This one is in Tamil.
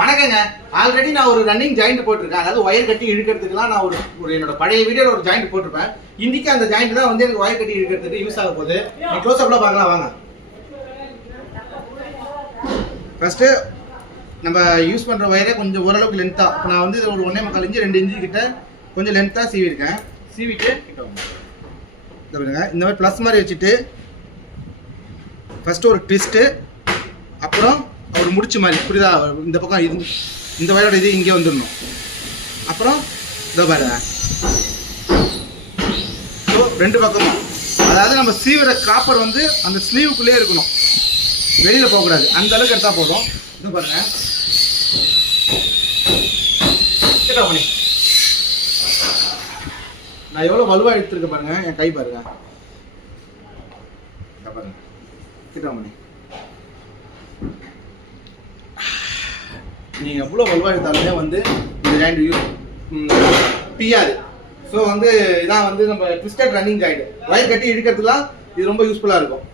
வணக்கங்க. ஆல்ரெடி நான் ஒரு ரன்னிங் ஜாயிண்ட் போட்டிருக்கேன். அதாவது ஒயர் கட்டி இழுக்கிறதுக்குலாம் நான் ஒரு என்னோட பழைய வீடியோல ஒரு ஜாயிண்ட் போட்டிருப்பேன். இன்னைக்கு அந்த ஜாயிண்ட் தான் வந்து எனக்கு ஒயர் கட்டி இழுக்கிறதுக்கு யூஸ் ஆக போகுது. நான் க்ளோஸ் அப்ல பார்க்கலாம் வாங்க. ஃபர்ஸ்ட் நம்ம யூஸ் பண்ற ஒயரே கொஞ்சம் ஓரளவுக்கு லென்த்தா. இப்போ நான் வந்து ஒரு 1.25 இன்ச்சு 2 இன்ச்சு கிட்ட கொஞ்சம் லென்த்தா சீவிருக்கேன். சீவிட்டு இந்த பாருங்க, இந்த மாதிரி ப்ளஸ் மாதிரி வச்சுட்டு ஃபர்ஸ்ட் ஒரு ட்விஸ்ட், அப்புறம் ஒரு முடிச்சு மாதிரி புரியுதா? இந்த பக்கம் இது இந்த வயரோட இது இங்கே வந்துடணும். அப்புறம் இதோ பாருங்க, ஸோ 2 பக்கமும், அதாவது நம்ம சீவுற காப்பர் வந்து அந்த ஸ்லீவுக்குள்ளே இருக்கணும், வெளியில் போகக்கூடாது. அந்த அளவுக்கு எடுத்தால் போதும். இது பாருங்க, நான் எவ்வளோ வலுவாக எடுத்துருக்கேன் பாருங்க. என் கை பாருங்க, பாருங்க கிட்டாமணி. நீங்கள் எவ்வளோ வலுவாக எடுத்தாலுமே வந்து இந்த ஜாயிண்ட் யூஸ் பியாது. ஸோ வந்து இதான் வந்து நம்ம ட்விஸ்டட் ரன்னிங் ஜாயிண்ட். ஒயர் கட்டி இழுக்கிறதுலாம் இது ரொம்ப யூஸ்ஃபுல்லாக இருக்கும்.